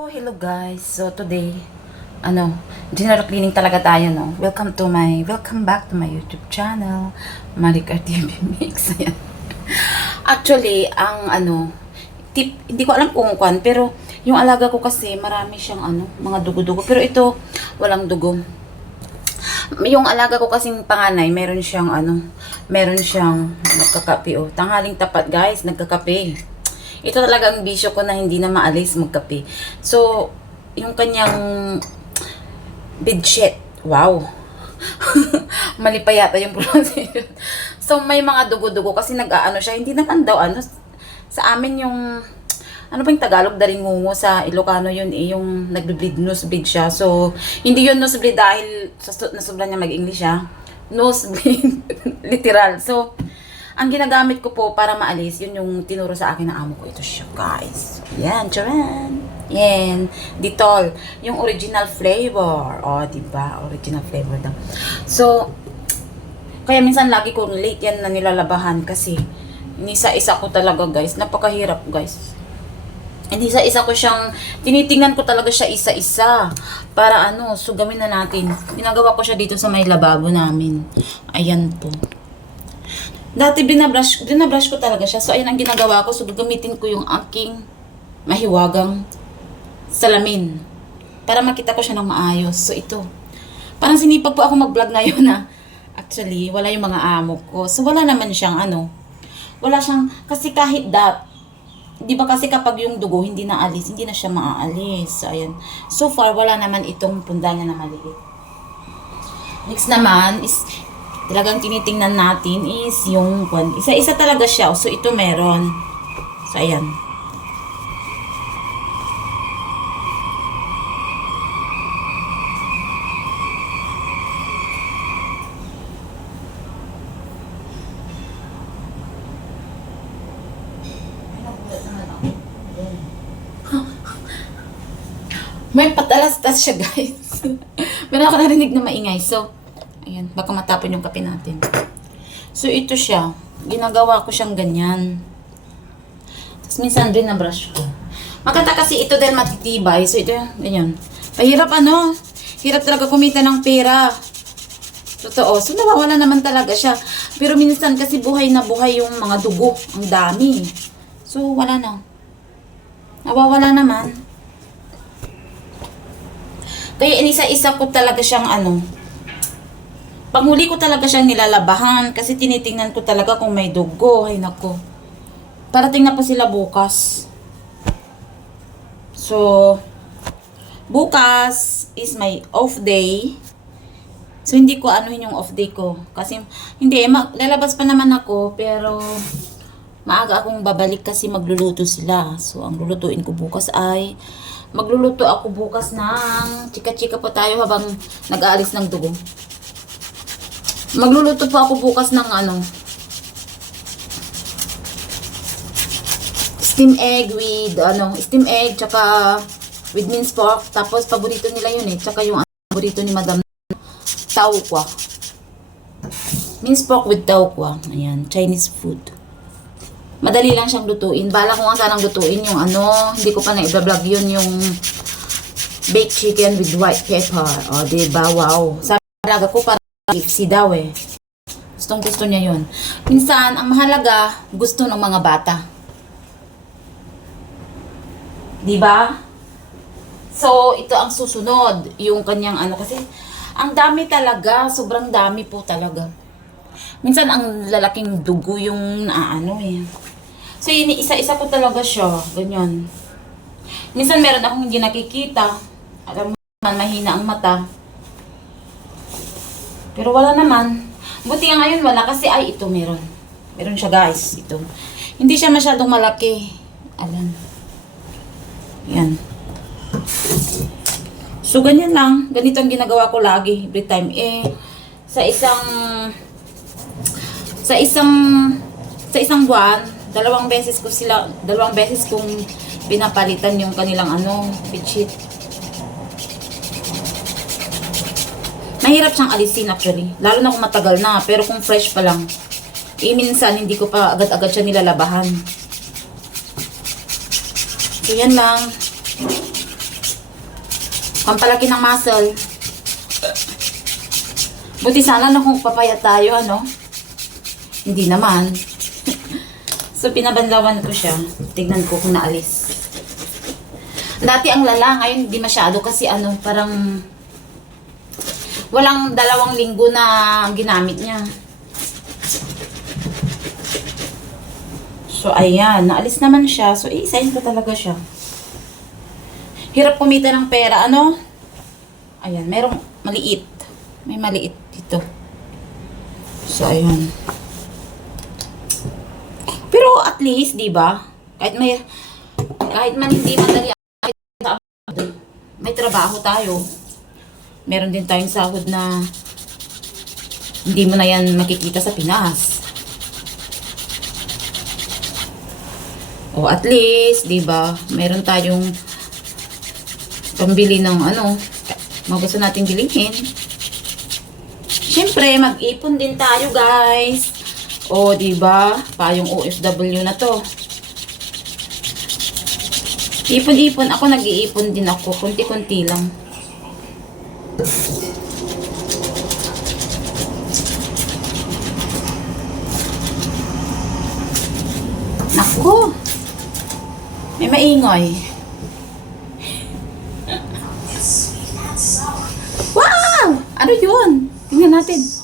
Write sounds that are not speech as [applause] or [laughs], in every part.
Oh, hello guys. So today, ano, general cleaning talaga tayo, no? Welcome to my, welcome back to my YouTube channel, Maricar TV Mix. [laughs] Ayan. Actually, ang ano, tip, hindi ko alam kung kwan, pero yung alaga ko kasi, marami siyang ano, mga dugo-dugo. Pero ito, walang dugo. Yung alaga ko kasing panganay, meron siyang ano, meron siyang nagkakape, oh. Tanghaling tapat, guys, nagkakape. Ito talaga ang bisyo ko na hindi na maalis magkape. So, yung kanyang bedsheet, wow. [laughs] Mali pa yata yung pronunciation. so, may mga dugo-dugo kasi nag-aano siya. Hindi naman daw ano, sa amin yung, ano ba yung Tagalog, daringungo sa Ilocano yun eh, yung nagbe-bleed, nosebleed siya. So, hindi yun nosebleed dahil sa nasobra niya mag-English siya. Nosebleed, [laughs] literal. So, ang ginagamit ko po para maalis, yun yung tinuro sa akin ng amo ko. Ito siya, guys. Yan, charan. Yan. Ditol. Yung original flavor. O, oh, diba? Original flavor daw. So, kaya minsan lagi ko late yan na nilalabahan kasi nisa-isa ko talaga, guys. Napakahirap, guys. Hindi sa isa ko siyang, tinitingnan ko talaga siya isa-isa. Para ano, sugamin na natin. Ginagawa ko siya dito sa may lababo namin. Ayan po. Dati binabrush, binabrush ko talaga siya. So, ayan ang ginagawa ko. So, gagamitin ko yung aking mahiwagang salamin. Para makita ko siya ng maayos. So, ito. Parang sinipag po ako mag-vlog ngayon na actually, wala yung mga amo ko. So, wala naman siyang ano. Wala siyang, kasi kahit that, di ba kasi kapag yung dugo hindi naalis, hindi na siya maaalis. So, ayan. So far, wala naman itong punda niya na maliit. Next naman is talagang tinitingnan natin is yung. Isa-isa talaga siya. So, ito meron. So, ayan. May patalas-tas siya, guys. [laughs] Meron ako narinig na maingay. So, ayan, baka matapon yung kape natin. So, ito siya. Ginagawa ko siyang ganyan. Tapos, minsan din na brush ko. Maganda kasi ito dahil matitibay. So, ito ganyan. Pahirap ano. Hirap talaga kumita ng pera. Totoo. So, nawawala naman talaga siya. Pero minsan kasi buhay na buhay yung mga dugo. Ang dami. So, wala na. Nawawala naman. Kaya inisa-isa ko talaga siyang ano. Panghuli ko talaga siyang nilalabahan kasi tinitingnan ko talaga kung may dugo. Ay nako. Parating na pa sila bukas. So, bukas is my off day. So, hindi ko anuhin yung off day ko. Kasi, hindi, lalabas pa naman ako, pero maaga akong babalik kasi magluluto sila. So, ang lulutuin ko bukas ay magluluto ako bukas ng chika-chika po tayo habang nag-aalis ng dugo. Magluluto po ako bukas ng ano steam egg with ano, steam egg tsaka with minced pork. Tapos paborito nila yun eh. Tsaka yung paborito ni Madam tau kwa. Minced pork with tau kwa. Ayan, Chinese food. Madali lang siyang lutuin. Bala ko nga sanang lutuin yung ano, hindi ko pa na i-vlog yun yung baked chicken with white pepper. O, diba? Wow. Sabi ko para si daw eh. Gustong gusto niya yun. Minsan, ang mahalaga, gusto ng mga bata. Diba? So, ito ang susunod. Yung kanyang ano kasi, ang dami talaga. Sobrang dami po talaga. Minsan, ang lalaking dugo yung naano eh. So, yun, isa-isa ko talaga siya. Ganyan. Minsan, meron akong hindi nakikita. Alam mo mahina ang mata. Pero wala naman. Buti nga ngayon wala kasi ay ito meron. Meron siya guys. Ito. Hindi siya masyadong malaki. Alam. Yan. So, ganyan lang. Ganito ang ginagawa ko lagi. Every time. Eh, sa isang sa isang sa isang buwan, dalawang beses ko sila, dalawang beses kong pinapalitan yung kanilang ano, bedsheet. Mahirap siyang alisin actually. Lalo na kung matagal na. Pero kung fresh pa lang, eh minsan hindi ko pa agad-agad siya nilalabahan. So yan lang. Pampalaki ng muscle. Buti sana no kung papayat tayo, ano? Hindi naman. [laughs] so, pinabanlawan ko siya. Tignan ko kung naalis. Dati ang lala, ngayon hindi masyado kasi ano, parang walang dalawang linggo na ginamit niya. So, ayan. Naalis naman siya. So, i-sign ko talaga siya. Hirap kumita ng pera. Ano? Ayan. Merong maliit. May maliit dito. So, ayan. Pero at least, di ba? Kahit may kahit man hindi madali may trabaho tayo. Meron din tayong sahod na hindi mo na yan makikita sa Pinas. O at least, 'di ba? Meron tayong pambili ng ano, mga gusto nating bilhin. Siyempre, mag-ipon din tayo, guys. O, 'di ba? Payong OFW na 'to. Ipon-ipon ako, nag-iipon din ako, kunti-kunti lang. Naku! May maingay. Wow! Ano yun? Tingnan natin.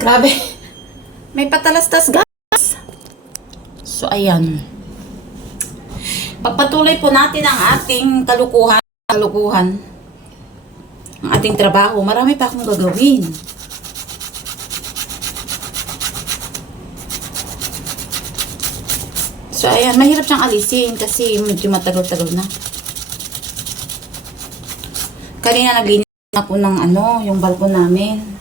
Grabe. [laughs] May patalastas gas. So, ayan. Pagpatuloy po natin ang ating kalukuhan. Kalukuhan. Ang ating trabaho. Marami pa akong gagawin. So, ayan. Mahirap siyang alisin kasi medyo matagal-tagal na. Kanina naglinis ako ng ano, yung balkon namin.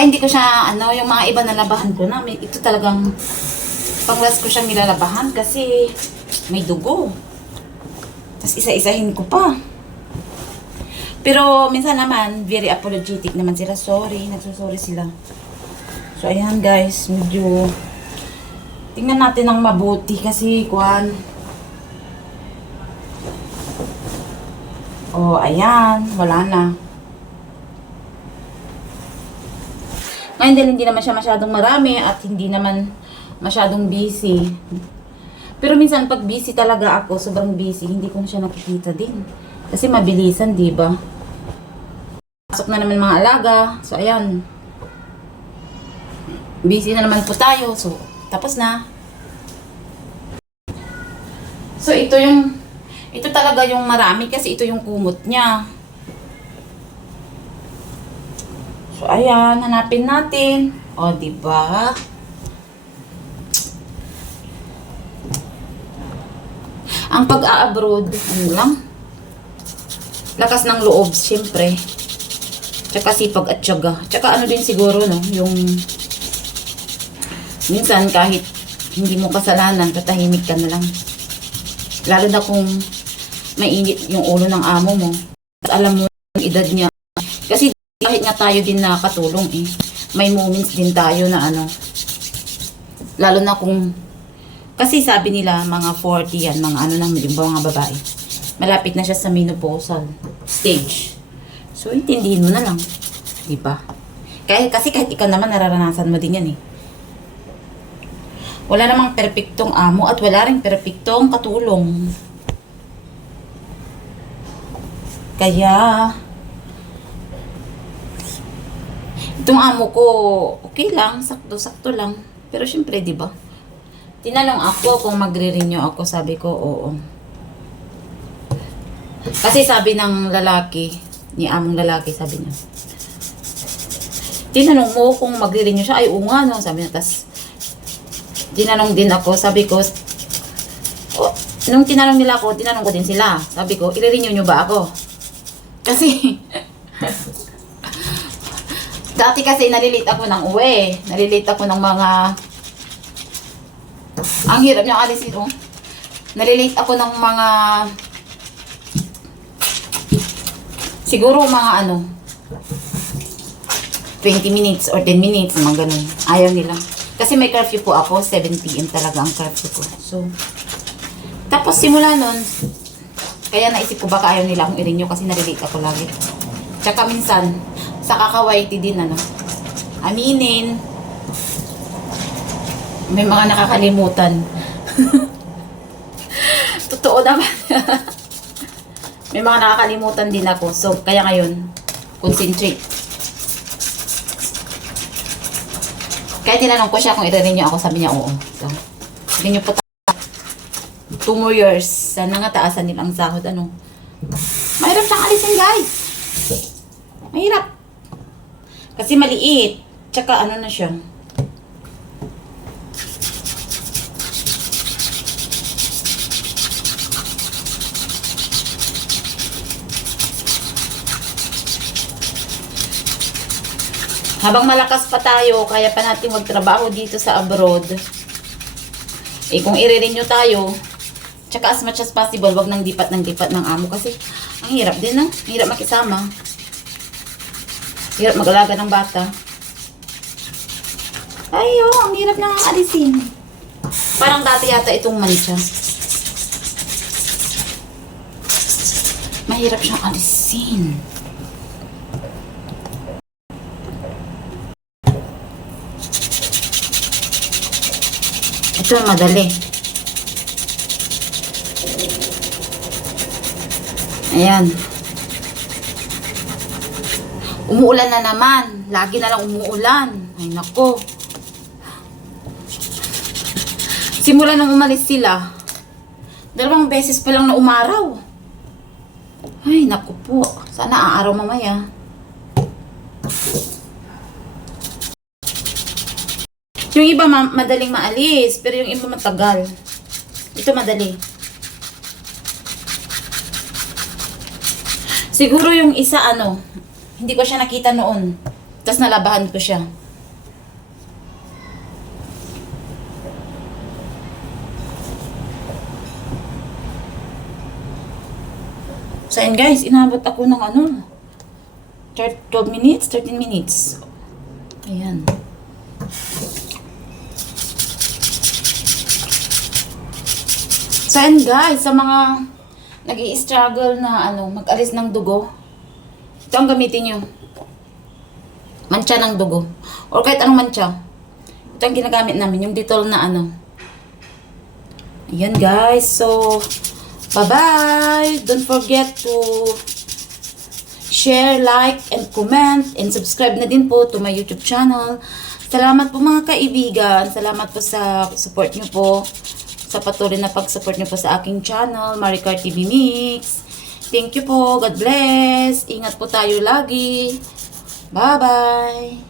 Kaya hindi ko siya, ano, yung mga iba na labahan ko na, may, ito talagang panglas ko siyang nilalabahan kasi may dugo. Tapos isa-isahin ko pa. Pero minsan naman, very apologetic naman sila. Sorry, nagsusorry sila. So, ayan guys, medyo tingnan natin ng mabuti kasi, kuhan. Oh, ayan, wala na. Ngayon dahil hindi naman siya masyadong marami at hindi naman masyadong busy. Pero minsan pag busy talaga ako, sobrang busy, hindi ko siya nakikita din. Kasi mabilisan, di ba? Pasok na naman mga alaga. So, ayan. Busy na naman po tayo. So, tapos na. So, ito yung, ito talaga yung marami kasi ito yung kumot niya. So, ayan, hanapin natin. O, di ba? Ang pag-a-abroad, ano lang? Lakas ng loob, siyempre. Tsaka sipag at tiyaga. Tsaka ano din siguro, no? Yung minsan kahit hindi mo kasalanan, tatahimik ka na lang. Lalo na kung mainit yung ulo ng amo mo. At alam mo yung edad niya. Kasi kahit nga tayo din nakakatulong eh. May moments din tayo na ano. Lalo na kung kasi sabi nila mga 40 yan, mga ano lang yung mga babae. Malapit na siya sa menopausal stage. So intindihin mo na lang, 'di ba? Kaya kasi kahit ikaw naman nararanasan mo din yan eh. Wala namang perpektong amo at wala ring perpektong katulong. Kaya Itong amo ko, okay lang, sakto-sakto lang. Pero syempre, di ba? Tinanong ako kung magre-renew ako, sabi ko, oo. Kasi sabi ng lalaki, ni among lalaki, sabi niya, tinanong mo kung magre-renew siya, ay oo nga, no? Sabi niya, tas, tinanong din ako, sabi ko, oh, nung tinanong nila ako, tinanong ko din sila. Sabi ko, i-renew nyo ba ako? Kasi, [laughs] Dati kasi nalilate ako ng uwi. Nalilate ako ng mga... Ang hirap niyang alisin, oh. nalilate ako ng mga siguro mga ano 20 minutes or 10 minutes, mga ganun. Ayaw nila. Kasi may curfew po ako, 7pm talaga ang curfew ko. So, tapos simula nun, kaya naisip ko baka ayaw nila akong i-renew kasi nalilate ako lagi. Tsaka minsan, sa kakawaiti din ano, aminin, may mga nakakalimutan. [laughs] Totoo naman. [laughs] may mga nakakalimutan din ako. So, kaya ngayon, concentrate. Kaya tinanong ko siya kung i-renew ako, sabi niya oo. So, renew po. Two more years. Sana nga taasan nila sahod. Ano? Mahirap siyang alisin, guys. Mahirap. Kasi maliit. Tsaka ano na siya. Habang malakas pa tayo, kaya pa natin magtrabaho dito sa abroad. Eh kung i-renew tayo, tsaka as much as possible, wag nang dipat ng dipat ng amo kasi ang hirap din na. Hirap makisama. Hirap mag-alaga ng bata. Ay, oh, ang hirap na alisin. Parang dati yata itong mancha. Mahirap siyang alisin. Ito madali. Ayan. Umuulan na naman. Lagi na lang umuulan. Ay nako. Simula nung umalis sila, dalawang beses pa lang na umaraw. Ay nako po. Sana aaraw mamaya. Yung iba ma- madaling maalis, pero yung iba matagal. Ito madali. Siguro yung isa ano, hindi ko siya nakita noon. Tapos nalabahan ko siya. So yun guys, inabot ako ng ano, 12 minutes, 13 minutes. Ayan. So yun guys, sa mga nag struggle na ano, mag-alis ng dugo, ito ang gamitin nyo. Mancha ng dugo. Or kahit anong mancha. Ito ang ginagamit namin, yung Dettol na ano. Ayan guys, so bye-bye! Don't forget to share, like, and comment, and subscribe na din po to my YouTube channel. Salamat po mga kaibigan. Salamat po sa support nyo po. Sa patuloy na pag-support nyo po sa aking channel, Maricar TV Mix. Thank you po. God bless. Ingat po tayo lagi. Bye-bye.